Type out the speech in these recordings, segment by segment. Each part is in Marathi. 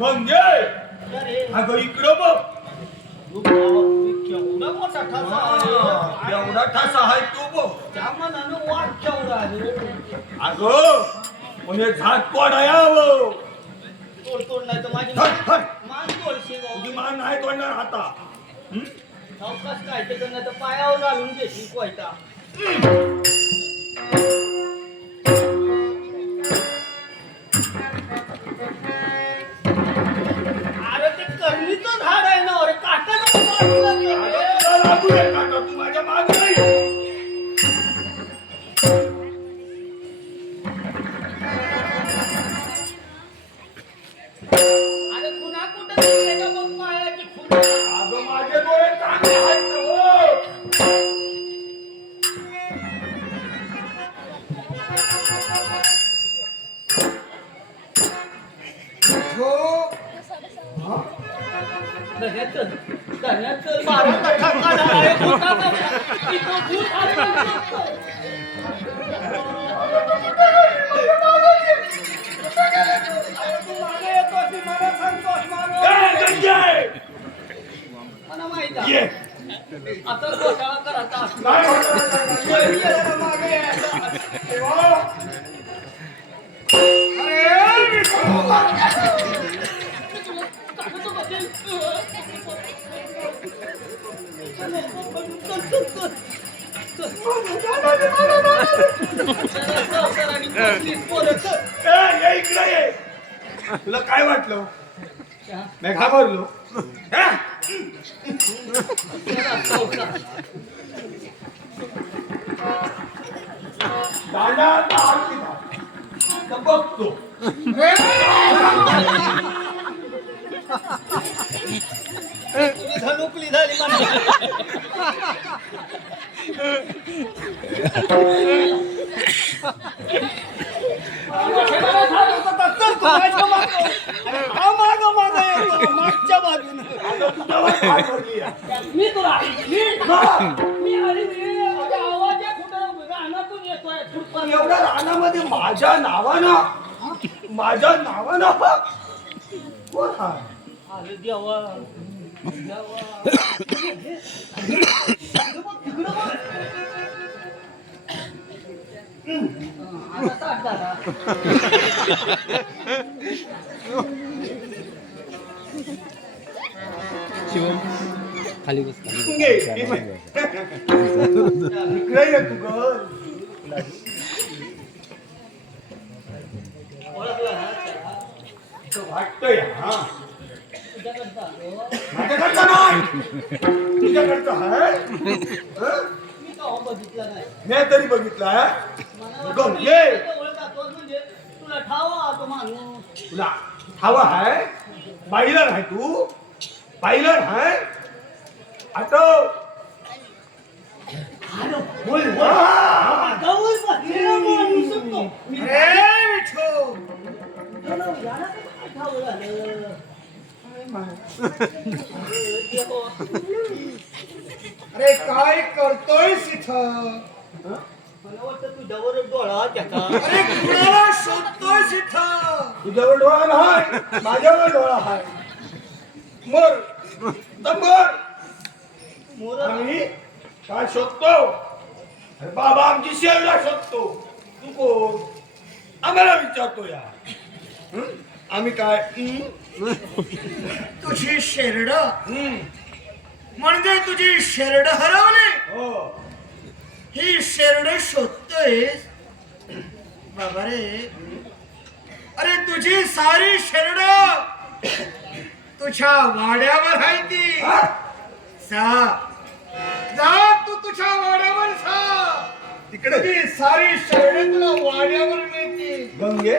गंगे अगं इकडं बघ. केवढा मोठा ठसा एवढा ठसा आहे तू बघ. त्या मनानं वाट केवढा आहे अगं म्हणजे झाड तोडायावं. तोड नाही तर माझी हट, हट. मान तोडशील तुझी मान नाही तोडणार आता. चौकास काय ते नाही तर पायावर घालून घेशील कोयता अरे ते करणीचं झाड आहे ना अरे काटा तुला लागू दे काका, तू माझ्या मागे नाही. अरे पुन्हा कुठं त्याच्या बघ पायाची खुणा अगं माझे डोळे चांगले आहेत ना, हो. धन्याचं बारा कथा काढणार आहे भूताचा. इथं भूत आहे म्हणतो. तू मागे येतोस, मी मला सांगतोस, मागं. ए, गंगे! मला माहित आहे. ये. आता घोटाळा करायचा असतो. नाही होणार. पहिले जरा मागे यायचं. ये इकडे ये. तुला काय वाटलं? मी घाबरलो. हा? दादा बघतो. धनुकली झाली मला मागच्या बाजून मी तुला मी आवाज रानातून येतोय एवढ्या रानामध्ये माझ्या नावानं कोण हा? अरे देवा शिवम खाली बस इकडे ये तू ग. वाटतंय हा माझ्याकडचं नाही, तुझ्याकडचं आहे. मी का बघितला नाही मी तरी बघितला. गंगे म्हणजे तुला ठावा तो माणूस तुला हवा आहे. पाहिलं नाही तू? पाहिलं नाही आठव. बोल बोल. जवळ बसलेला माणूस तो. अरे विठो. याला काय ठावं झालं? अरे काय करतोयस इथं? मला वाटतं तुझ्यावर डोळा त्याचा अरे कुणाला शोधतोयस इथं? तुझ्यावर डोळा नाही, माझ्यावर डोळा आहे. मर तंबर मोर आम्ही काय शोधतो? अरे बाबा आमची शेरडा शोधतो. तू कोण? आम्हाला विचारतो या. आम्ही काय तुझी शेरड म्हणजे तुझी शेरड हरवली. हो. ही शेरड शोधतोयस बाबा रे. अरे तुझी सारी शेरड तुझ्या वाड्यावर आहे ती. हा? सा जा तू तुझ्या वाड्यावर सा. तिकडे तुझी सारी शेरड तुला वाड्यावर मिळते. गंगे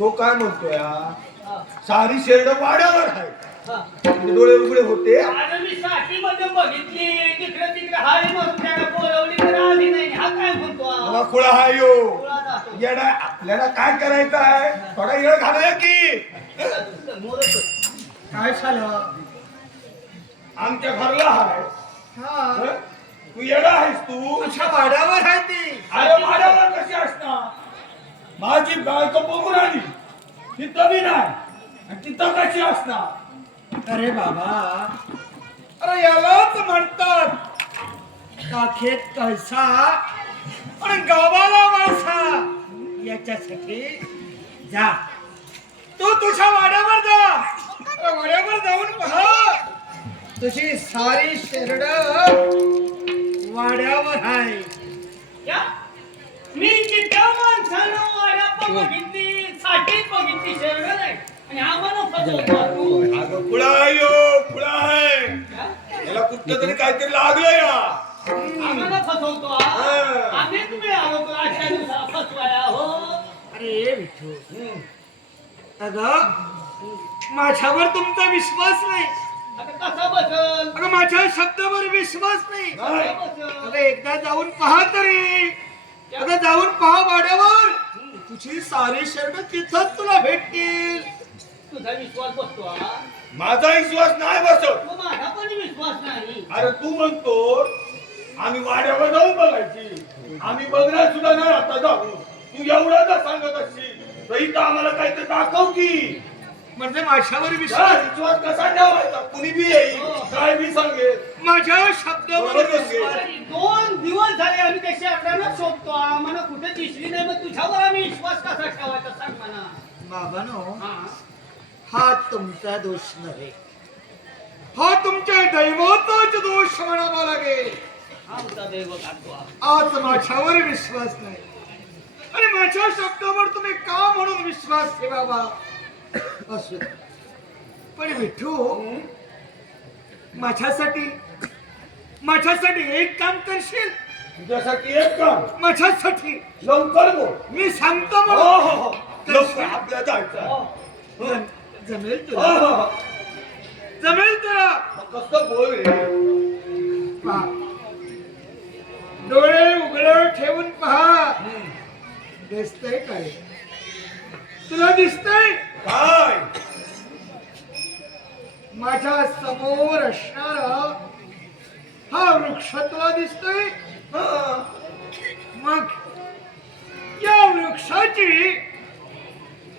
तो काय म्हणतोय हा, सारी शेरड वाड्यावर आहे. हा. म्हणजे डोळे उघडे होते. अरे मी साठीमध्ये बघितली तिकडे तिकडे हाय म्हणून त्याला बोलवली तर आली नाही हा काय म्हणतो मला खुळा हा यो खुळा जातो. येडा. आपल्याला काय करायचं आहे? थोडा येळ घालूया की. मोरच. काय झालं आमच्या घरला आहे. हा हं? तू येडा आहेस तू. तुझ्या वाड्यावर आहे ती अरे माझ्यावर कशी असणार? माझी बायको बघून आली तिथं बी नाही आणि तिथं कशी असणार? अरे बाबा अरे यालाच म्हणतात काखेत कळसा आणि गावाला वळसा. याच्यासाठी जा तू तुझ्या वाड्यावर जा. अरे वाड्यावर जाऊन पहा तुझी सारी शेरड वाड्यावर आहे. या? मी तिथं माणसानं वाड्या पण बघितली साठीच बघितली शेरड नाही आणि आम्हाला फसवतो तू. अगं खुळा आहे यो, खुळा आहे. हा? याला कुठं तरी काहीतरी लागलं या. आम्हाला फसवतो हा? आम्ही तुम्ही आलो तो आजच्या दिवसाला फसवाया हो. अरे विठू अगं माझ्यावर तुमचा विश्वास नाही. आता कसा बसल अगं माझ्या शब्दावर विश्वास नाही. नाही. कसा बसल अगं एकदा जाऊन पहा तरी. अगं जाऊन पहा वाड्यावर तुझी सारी शर्ट तिथंच तुला भेटतील. तुझा विश्वास बसतो हा? माझा विश्वास नाही बसत. मग माझा पण विश्वास नाही. अरे तू म्हणतो आम्ही वाड्यावर जाऊन बघायची. आम्ही बघणार सुद्धा नाही आता जाऊ. तू एवढा जर सांगत असशील तर इथं आम्हाला काहीतरी दाखव की. म्हणजे माझ्यावर हा, विश्वास विश्वास कसा ठेवायचा? कुणी बी येईल काय बी सांगेल. माझ्या शब्दावर बरोबर विश्वास. अरे 2 दिवस झाले आम्ही त्याची आकड्यानं शोधतो आम्हाला कुठे दिसली नाही मग तुझ्यावर आम्ही विश्वास कसा ठेवायचा सांग मला. बाबानो हा हा तुमचा दोष नव्हे. हा तुमच्या दैवाचाच दोष म्हणावा लागेल. आमचा देव घालतो हा. आज माझ्यावर विश्वास नाही आणि माझ्या शब्दावर तुम्ही का म्हणून विश्वास ठेवावा असू दे. पण विठू माझ्यासाठी एक काम करशील. तुझ्यासाठी एक काम. माझ्यासाठी लवकर बोल. मी सांगतो हो म्हणून. हो हो लवकर आपल्या जायचं हो. आहे. जमेल हो तुला हो हो. जमेल तुला. कसं बोल रे. पहा. डोळे उघड ठेवून पहा. दिसतंय काय तुला दिसतंय काय? माझ्या समोर असणारा हा वृक्ष तुला दिसतोय. हा. मग या वृक्षाची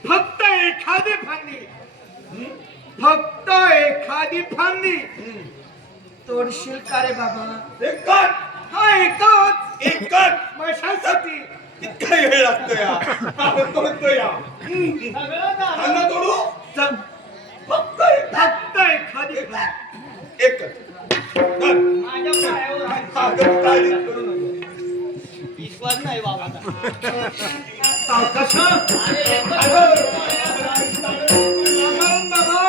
फक्त एखादी फांदी तोडशील का रे बाबा? एकच हा एकच एकच माझ्यासाठी. इतका वेळ लागतो या. आपण तोडतो या. सगळं झालं. अन्न तोडू जम- फक्त एक. फक्त एखादी फांदी. एकच. धर. माझ्या पायावर आहे. सागर काळजी करू नका. विश्वास नाही बाबाचा. सावकाश. अरे हे पण- रामायण बाबा.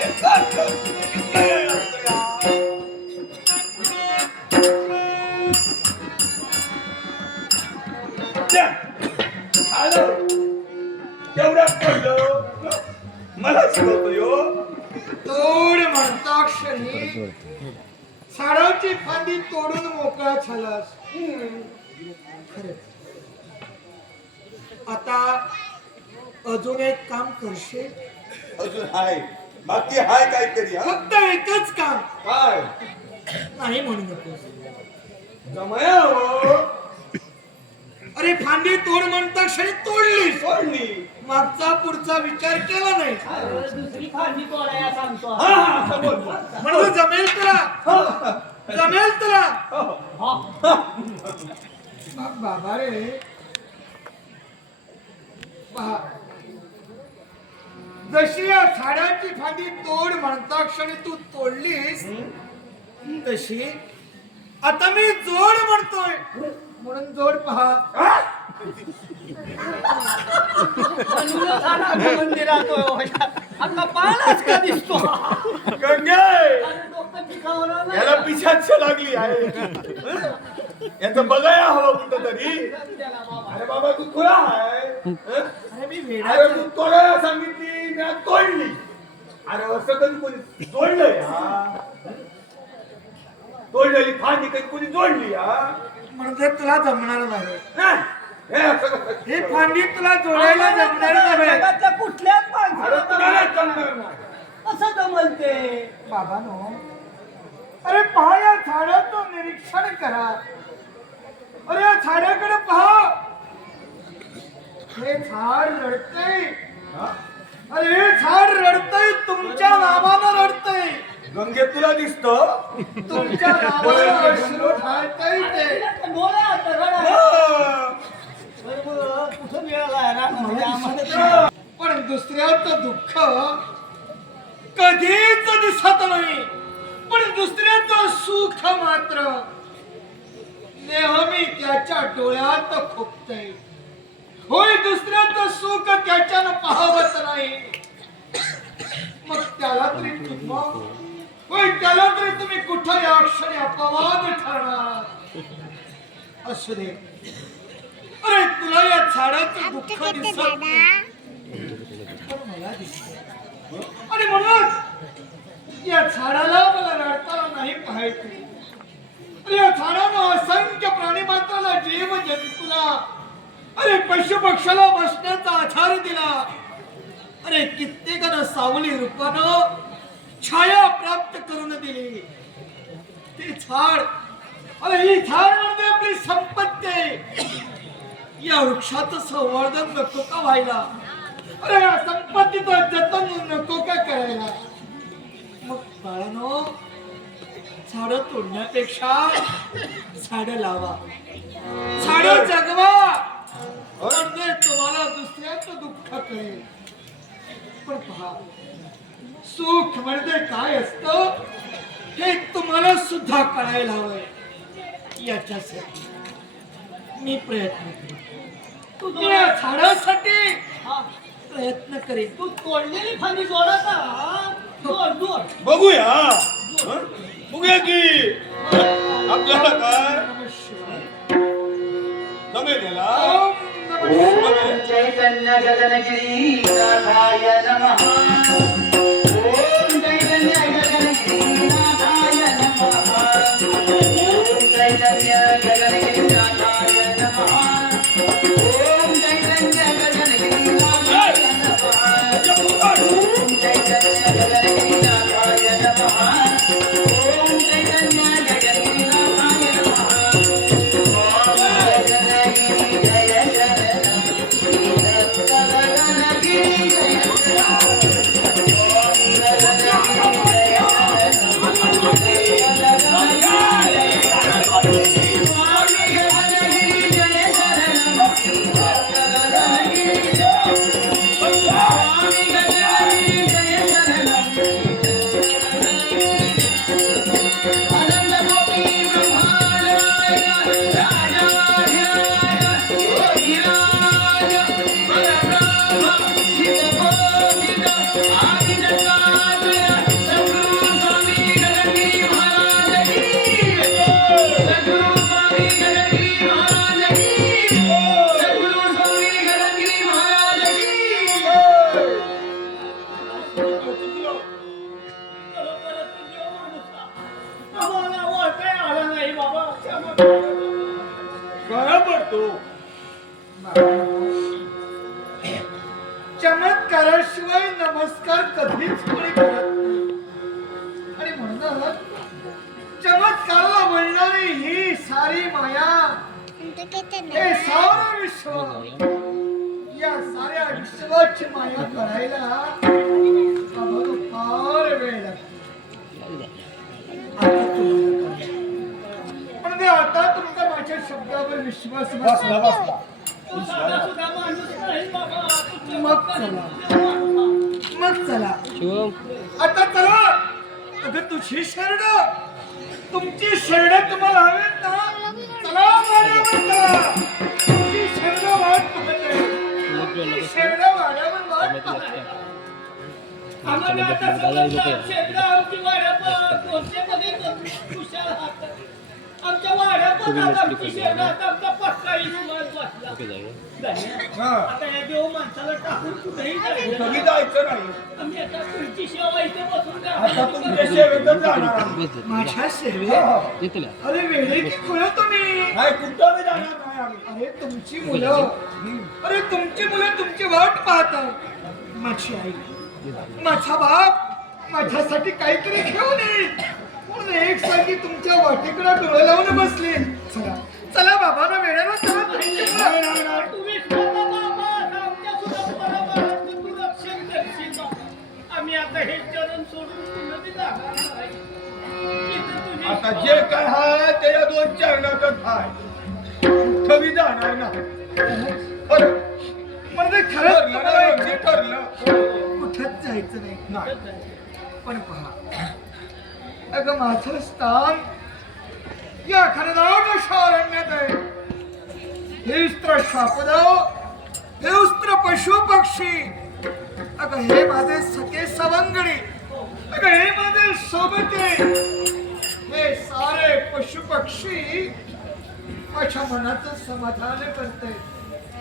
एकच. इतका वेळ लागतो या. द्या. आलं. तेवढ्यात पडलं. मला शिकवतो यो. तोड म्हणता क्षणी झाडाची फांदी तोडून मोकळा झालास. खरंच. आता अजून एक काम करशील. अजून हाय बाकी हाय काहीतरी. हा? फक्त एकच काम. काय नाही म्हणू नकोस. जमया हो. अरे फांदी तोड म्हणता क्षणी तोडलीस. सोडली. मागचा पुढचा विचार केला नाही. अरे दुसरी फांदी तोडायला सांगतो हा हा असं बोल. म्हणून जमेल तुला. जमेल तुला. हा. बाबा रे. पहा. जशी या झाडाची फांदी तोड म्हणता क्षणी तू तोडलीस तशी आता मी जोड म्हणतोय म्हणून जोड पहा. म्हणूनच हा नाग मंदिरात आता पाहिलाच का दिसतो. गंगे अरे डोकं पिकावलं नाही. याला पिशाच लागली आहे. याचं बघायला हवं कुठं तरी. त्याला बाबा. अरे बाबा तू खुळा आहे हं? अरे मी वेडा अरे तू तोडायला सांगितली मी आज तोडली. अरे असं कधी कोणी जोडलंय हा? तोडलेली फांदी कधी कोणी जोडली हा? म्हणजे तुला जमणार नाही नाही. हे असं कसं? ही फांदी तुला जोडायला जमणार नाही जगातल्या कुठल्याच अरे माणसाला तुला जमणार नाही. असं जमल ते. बाबा नो अरे पहा या झाडाचं निरीक्षण करा. अरे या झाडाकडे पहा. हे झाड रडतंय. हा? अरे हे झाड रडतंय तुमच्या नावानं रडतंय. गंगे तुला दिसतं तुमच्या नावानं अश्रू ढाळतंय ते. डोळा आता रडा. हा. बरोबर. कुठं मिळाला रानामध्ये आम्हाला? पण दुसऱ्याचं दुःख कधीच दिसत नाही. पण दुसऱ्याचं सुख मात्र नेहमी त्याच्या डोळ्यात खुपतंय. होय दुसऱ्याचं सुख त्याच्यानं पाहावत नाही. मग त्याला तरी होय त्याला तरी तुम्ही कुठं या क्षणी अपवाद ठरणार. असू दे. अरे तुला या झाडाचं दुःख दिसत नाही. पण मला दिसत. आणि म्हणून या झाडाला मला रडताना नाही पाहायचं. अरे या झाडानं असंख्य प्राणी मात्राला जीव जंतूला अरे पशु पक्षाला बसण्याचा आधार दिला. अरे कित्येकानं सावली रूपानं छाया प्राप्त करून दिली. ते झाड अरे ही झाड म्हणजे आपली संपत्ती आहे. या वृक्षाचं संवर्धन नको का व्हायला. अरे या संपत्तीचं जतन नको का करायला. मग बाळांनो झाड तोडण्यापेक्षा झाड लावा. झाड जगवा. म्हणजे तुम्हाला दुसऱ्याचं दुःख कळेल. पण पहा सुख म्हणजे काय असतं हे तुम्हाला सुद्धा कळायला हवंय. याच्यासाठी मी प्रयत्न करेन. तू या झाडासाठी हा. प्रयत्न करेन. तू तोडलेली फांदी जोडाचा. जोड जोड. बघूया हं? बघूया की आपल्याला काय नमः शिवाय. जमेल याला? ओम नमः शिवाय. चैतन्य गगनगिरी नाथाय नमः. ओम चैतन्य गगनगिरी नाथाय नमः. ओम चैतन्य गगनगिरी नाथाय नमः. ओम चैतन्य गगनगिरी नाथाय नमः. ओम चैतन्य गगनगिरी नाथाय नमः. ओम चैतन्य गगनगिरी नाथाय नमः. ओम गगनगिरी जय शरणं. आम्हाला ओळखायला आलं नाही बाबा. क्षमा गळा पडतो. चमत्काराशिवाय नमस्कार कधीच कोणी करत नाही. आणि म्हणून चमत्काराला म्हणणारी ही सारी माया हे सारं विश्व या साऱ्या विश्वाची माया करायला आम्हाला फार वेळ लागतो. आता तुम्हाला कळलं. म्हणजे आता तुमचा माझ्या शब्दावर विश्वास बसला बसला. बसला. तू साधा सुद्धा माणूस नाही बाबा. तू मग चमत्कार माणूस. मग चला आता चला. अगं तुझी शरण तुमची शरण तुम्हाला हवेत ना. चला माझ्यावर चला. तुमची शरण वाट पाहते. तुमची शरण माझ्यावर वाट पाहते. आम्हाला आता समजलं शेगाव किंवा कोणत्यामध्ये कुशाल हात. आमच्या वाड्यात आमची शेवटात आमचा पक्का इस्माईल बसला हा. आता या देव माणसाला टाकून कुठेही जायचं कधी जायचं नाही आम्ही आता तुमची सेवा इथे बसून आता तुमच्या सेवेतच जाणार आम्ही. माझ्या सेवे हा. अरे वेळे की खुलं तुम्ही नाही कुठं बी जाणार नाही आम्ही. अरे तुमची मुलं अरे तुमची मुलं तुमची वाट पाहतात माझी आई माझा बाप माझ्यासाठी काहीतरी घेऊन येईल म्हणून एकसारखी तुमच्या वाटेकडे डोळे लावून बसले चला चला बाबा ना वेळेला चला तुमची मुलं. नाही, नाही, नाही. तुम्ही स्वतः बाबा आता आमच्या सुद्धा परमार्थाचं तू रक्षण करशील बाबा. आम्ही आता हे चरण सोडून पुन्हा बी जाणार नाही. इथं तुम्ही आता जे काय आहे ते या 2 चरणातच आहे कुठं बी जाणार नाही बरं. म्हणजे खरंच ठरलं तुम्हाला ना, म्हणजे ठरलं कुठंच जायचं नाही नाही. पण पहा अगं माझं स्थान या खरदाट शारण्यात आहे हे स्त्र शापदाव हे स्त्र पशु पक्षी अगं हे माझे सखे सवंगडी अगं हे माझे सोबते हे सारे पशु पक्षी माझ्या मनाचं समाधान करते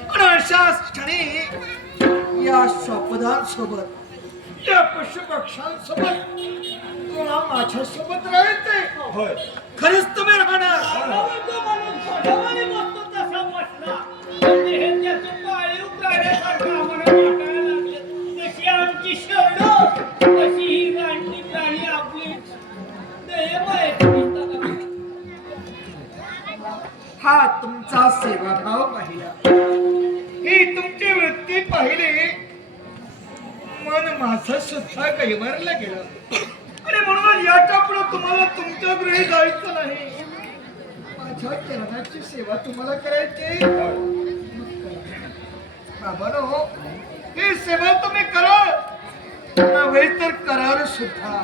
आणि अशा क्षणी या शापदांसोबत या पशु पक्ष्यांसोबत तुला माझ्यासोबत राहायचे होय खरंच तुम्ही राहणार आगावाचा माणूस स्वभावाने बसतो तसा बसला. म्हणजे हे त्याचं पाळीव प्राण्यासारखं आम्हाला वाटायला लागलं. तशी आमची शरणं, तशी ही रानटी प्राणी आपली दयेमायेची दिसतात. हा तुमचा सेवाभाव पाहिला ही तुमची वृत्ती पाहिली मन माझं सुद्धा कैवरलं गेलं आणि म्हणून याच्या पुढे तुम्हाला तुमच्या गृही जायचं नाही माझ्या चरणाची सेवा तुम्हाला करायची बाबा हो ही सेवा तुम्ही करा नव्हे तर कराल सुद्धा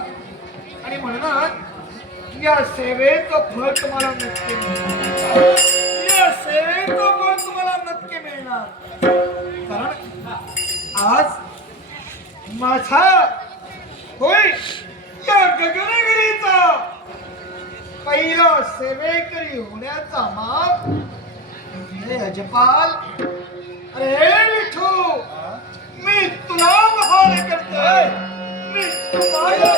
आणि म्हणून या सेवेचं फळ तुम्हाला नक्की मिळणार या सेवेचं फळ तुम्हाला नक्की मिळणार कारण आज माझा होय या गगनगिरीचा पहिला सेवेकरी होण्याचा मान हे अजपाल अरे विठू मी तुला वहाल करतोय मी तुम्हाला